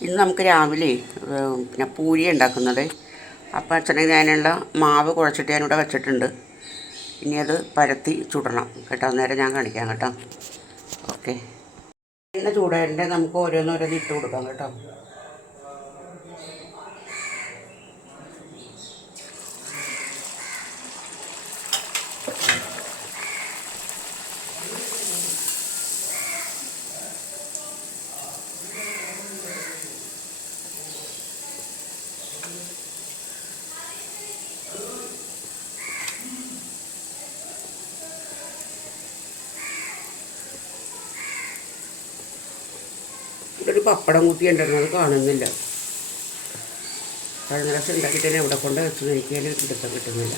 ഇന്ന് നമുക്ക് രാവിലെ പിന്നെ പൂരി ഉണ്ടാക്കുന്നത്. അപ്പോൾ അച്ഛനെ ഞാനുള്ള മാവ് കുഴച്ചിട്ട് ഞാനിവിടെ വെച്ചിട്ടുണ്ട്. ഇനി അത് പരത്തി ചുടണം കേട്ടോ. അന്നേരം ഞാൻ കാണിക്കാം കേട്ടോ. ഓക്കെ, എണ്ണ ചൂടായിട്ട് നമുക്ക് ഓരോന്നോരോന്ന് ഇട്ട് കൊടുക്കാം കേട്ടോ. ഇതൊരു പപ്പടം കുത്തി ഉണ്ടായിരുന്നു, അത് കാണുന്നില്ല. കഴിഞ്ഞ പ്രാവശ്യം ഉണ്ടാക്കിയിട്ട് തന്നെ എവിടെ കൊണ്ട് വെച്ച് എനിക്ക് എടുക്കാൻ കിട്ടുന്നില്ല.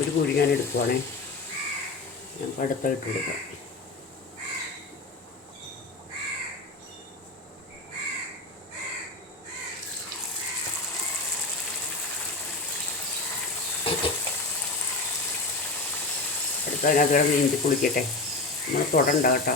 ഒരു കുഴി ഞാൻ എടുക്കുവാണേ. നമുക്ക് അടുത്ത ഇട്ടെടുക്കാം. അടുത്ത അതിനകത്ത് നീന്തി കുളിക്കട്ടെ. നമ്മൾ തൊടണ്ട കേട്ടോ.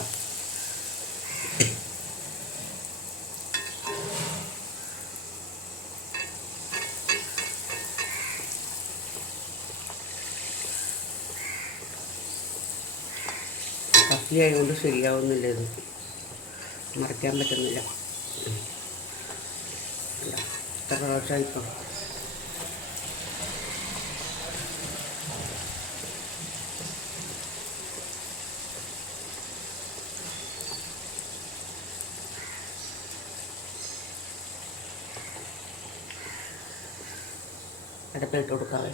കത്തിയായതുകൊണ്ട് ശരിയാവുന്നില്ല, ഇത് മറിക്കാൻ പറ്റുന്നില്ല. എത്ര പ്രാവശ്യം ഇപ്പം അടുപ്പിട്ട് കൊടുക്കാവേ.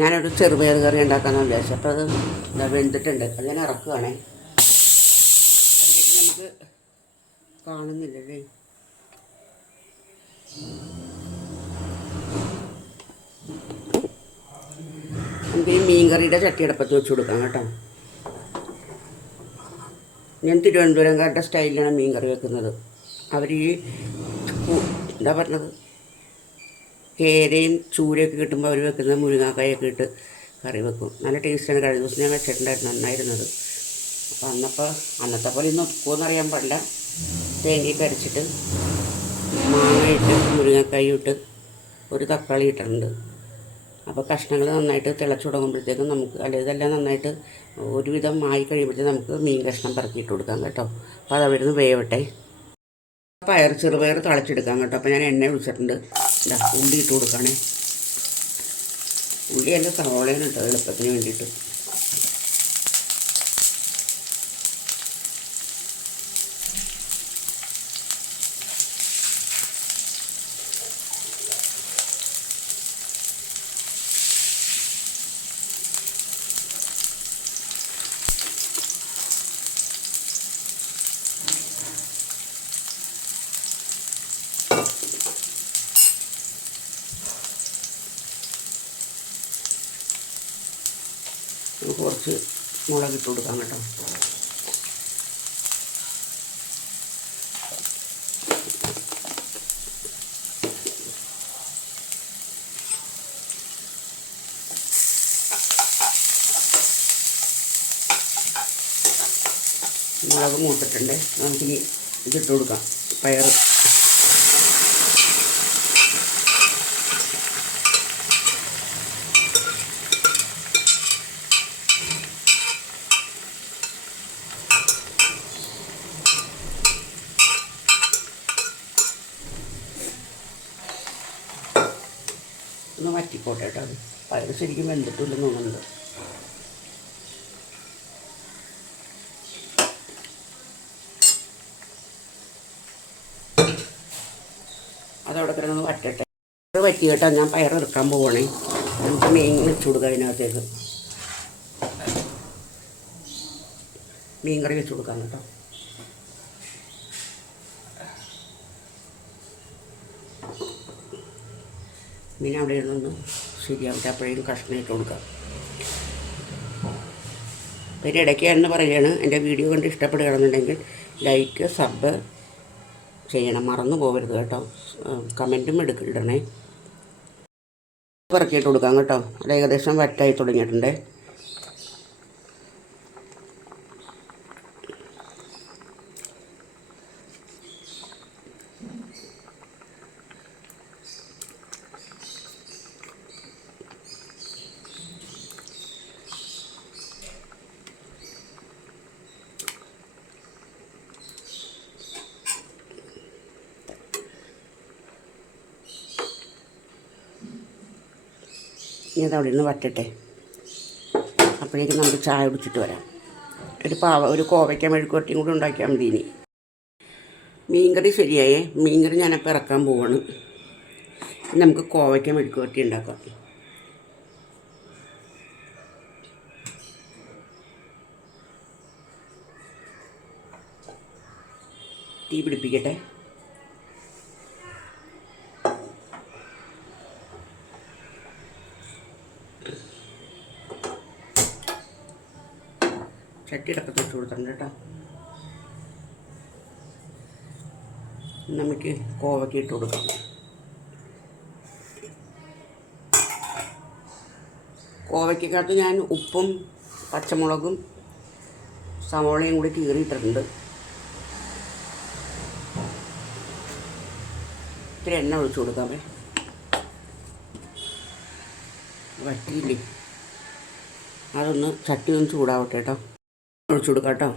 ഞാനൊരു ചെറുപയർ കറി ഉണ്ടാക്കാമെന്ന് വിചാരിച്ചു. അപ്പോൾ അത് വെന്തിട്ടുണ്ട്, അത് ഞാൻ ഇറക്കുകയാണേ. നമുക്ക് കാണുന്നില്ലല്ലേ. നമുക്ക് ഈ മീൻകറിയുടെ ചട്ടിയടപ്പത്ത് വെച്ച് കൊടുക്കാം കേട്ടോ. ഞാൻ തിരുവനന്തപുരംകാരുടെ സ്റ്റൈലിലാണ് മീൻ കറി വെക്കുന്നത്. അവർ ഈ എന്താ പറഞ്ഞത്, കേരയും ചൂരയൊക്കെ കിട്ടുമ്പോൾ അവർ വെക്കുന്നത് മുരിങ്ങാക്കായൊക്കെ ഇട്ട് കറി വെക്കും. നല്ല ടേസ്റ്റാണ്. കഴിഞ്ഞ ദിവസം ഞാൻ വെച്ചിട്ടുണ്ടായിരുന്നു, നന്നായിരുന്നത്. അപ്പോൾ അന്നത്തെ പോലെ ഇന്ന് ഒക്കുമെന്നറിയാൻ പാടില്ല. തേങ്ങയൊക്കെ അരച്ചിട്ട് മാങ്ങ ഇട്ട് മുരിങ്ങക്കായും ഇട്ട് ഒരു തക്കാളി ഇട്ടിട്ടുണ്ട്. അപ്പോൾ കഷ്ണങ്ങൾ നന്നായിട്ട് തിളച്ച് തുടങ്ങുമ്പോഴത്തേക്കും നമുക്ക്, അല്ലെങ്കിൽ ഇതെല്ലാം നന്നായിട്ട് ഒരുവിധം ആയി കഴിയുമ്പോഴത്തേക്കും നമുക്ക് മീൻ കഷ്ണം പറക്കിയിട്ട് കൊടുക്കാം കേട്ടോ. അപ്പോൾ അത് അവിടെ നിന്ന് വേവട്ടെ. ചെറുപയർ തളച്ചെടുക്കാം കേട്ടോ. അപ്പോൾ ഞാൻ എണ്ണ ഒഴിച്ചിട്ടുണ്ട്. ഉള്ളി ഇട്ട് കൊടുക്കുകയാണേ. ഉള്ളി എൻ്റെ സവോളയാണ് കേട്ടോ, എളുപ്പത്തിന് വേണ്ടിയിട്ട്. നമുക്ക് കുറച്ച് മുളകിട്ട് കൊടുക്കാം കേട്ടോ. മുളക് മൂത്തിട്ടുണ്ട്. നമുക്കിനി ഇതിട്ട് കൊടുക്കാം, പയർ. ഒന്ന് വറ്റിക്കോട്ടെ കേട്ടോ. അത് പയർ ശരിക്കും വെന്തിട്ടില്ലെന്ന് തോന്നുന്നുണ്ട്. ഇളക്കി കേട്ടോ. ഞാൻ പയറിറക്കാൻ പോവണേ. നമുക്ക് മീൻ വെച്ച് കൊടുക്കാം അതിനകത്തേക്ക്. മീൻ കറി വെച്ച് കൊടുക്കാം കേട്ടോ. മീൻ അവിടെ ഇരുന്നൊന്ന് ശരിയാവട്ടെ, അപ്പോഴേക്കും കഷ്ണം ഇട്ട് കൊടുക്കാം. പിന്നെ ഇടയ്ക്ക് എന്ന് പറയുകയാണ്, എൻ്റെ വീഡിയോ കണ്ട് ഇഷ്ടപ്പെടുകയാണെന്നുണ്ടെങ്കിൽ ലൈക്ക് സബ് ചെയ്യണം, മറന്നു പോകരുത് കേട്ടോ. കമൻറ്റും ഇടണേ. ഇറക്കിയിട്ട് കൊടുക്കാം കേട്ടോ. അത് ഏകദേശം വറ്റായി തുടങ്ങിയിട്ടുണ്ട്. ഇനി അത് അവിടെ നിന്ന് വറ്റട്ടെ. അപ്പോഴേക്കും നമുക്ക് ചായ കുടിച്ചിട്ട് വരാം. ഒരു കോവയ്ക്ക മെഴുക്കുവരട്ടിയും കൂടി ഉണ്ടാക്കിയാൽ മതി. ഇനി മീൻകറി ശരിയായേ. മീൻകറി ഞാനപ്പോൾ ഇറക്കാൻ പോവാണ്. നമുക്ക് കോവയ്ക്ക മെഴുക്കുവരട്ടി ഉണ്ടാക്കാം. തീ പിടിപ്പിക്കട്ടെ. ചട്ടിയിടപ്പത്ത് വെച്ച് കൊടുത്തിട്ടുണ്ട് കേട്ടോ. നമുക്ക് കോവയ്ക്ക് ഇട്ട് കൊടുക്കാം. കോവയ്ക്കകത്ത് ഞാൻ ഉപ്പും പച്ചമുളകും സവോളയും കൂടി കീറിയിട്ടിട്ടുണ്ട്. ഇത്തിരി എണ്ണ ഒഴിച്ചു കൊടുക്കാമേ. വറ്റിയില്ലേ, അതൊന്ന് ചട്ടി ഒന്ന് ചൂടാവട്ടെ കേട്ടോ. ഒഴിച്ചു കൊടുക്കാം കേട്ടോ.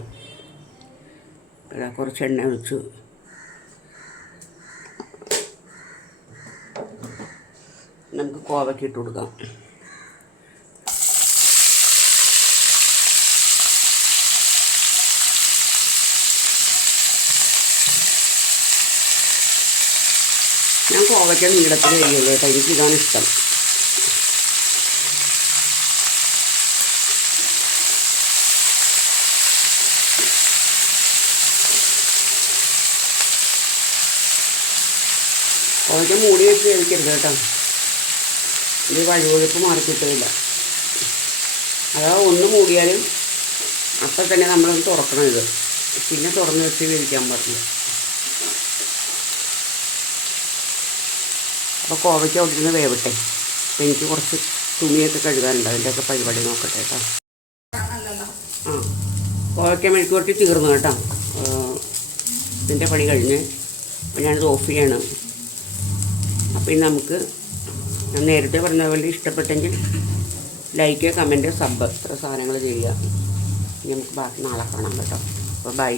കുറച്ച് എണ്ണ ഒഴിച്ചു. നമുക്ക് കോവയ്ക്ക് ഇട്ട് കൊടുക്കാം. ഞാൻ കോവയ്ക്ക നീളത്തിൽ കഴിയുള്ളൂ കേട്ടോ. എനിക്കിതാണ് ഇഷ്ടം. കോവയ്ക്ക മൂടി വെച്ച് വേവിക്കരുത് കേട്ടോ. ഇത് വഴുവഴുപ്പ് മാറിക്കിട്ടില്ല. അതാ ഒന്ന് മൂടിയാലും അപ്പം തന്നെ നമ്മളൊന്ന് തുറക്കണം. ഇത് പിന്നെ തുറന്ന് വെച്ച് വേവിക്കാൻ പാടില്ല. അപ്പോൾ കോവയ്ക്ക അവിടെ നിന്ന് വേവട്ടെ. അപ്പോൾ എനിക്ക് കുറച്ച് തുണിയൊക്കെ കഴുകാനുണ്ട്. അതിൻ്റെയൊക്കെ പരിപാടി നോക്കട്ടെ കേട്ടോ. കോവയ്ക്ക മെഴുക്കുവരട്ടി തീർന്നു കേട്ടോ. ഇതിൻ്റെ പണി കഴിഞ്ഞ് അപ്പോൾ ഞാനിത് ഓഫ് ചെയ്യണം. അപ്പോൾ ഇനി നമുക്ക് ഞാൻ നേരത്തെ പറഞ്ഞ പോലെ ഇഷ്ടപ്പെട്ടെങ്കിൽ ലൈക്ക്, കമൻറ്റ്, സബ് ഇത്ര സാധനങ്ങൾ ചെയ്യുക. ഇനി നമുക്ക് ബാക്കി നാളെ കാണാം കേട്ടോ. അപ്പോൾ ബൈ.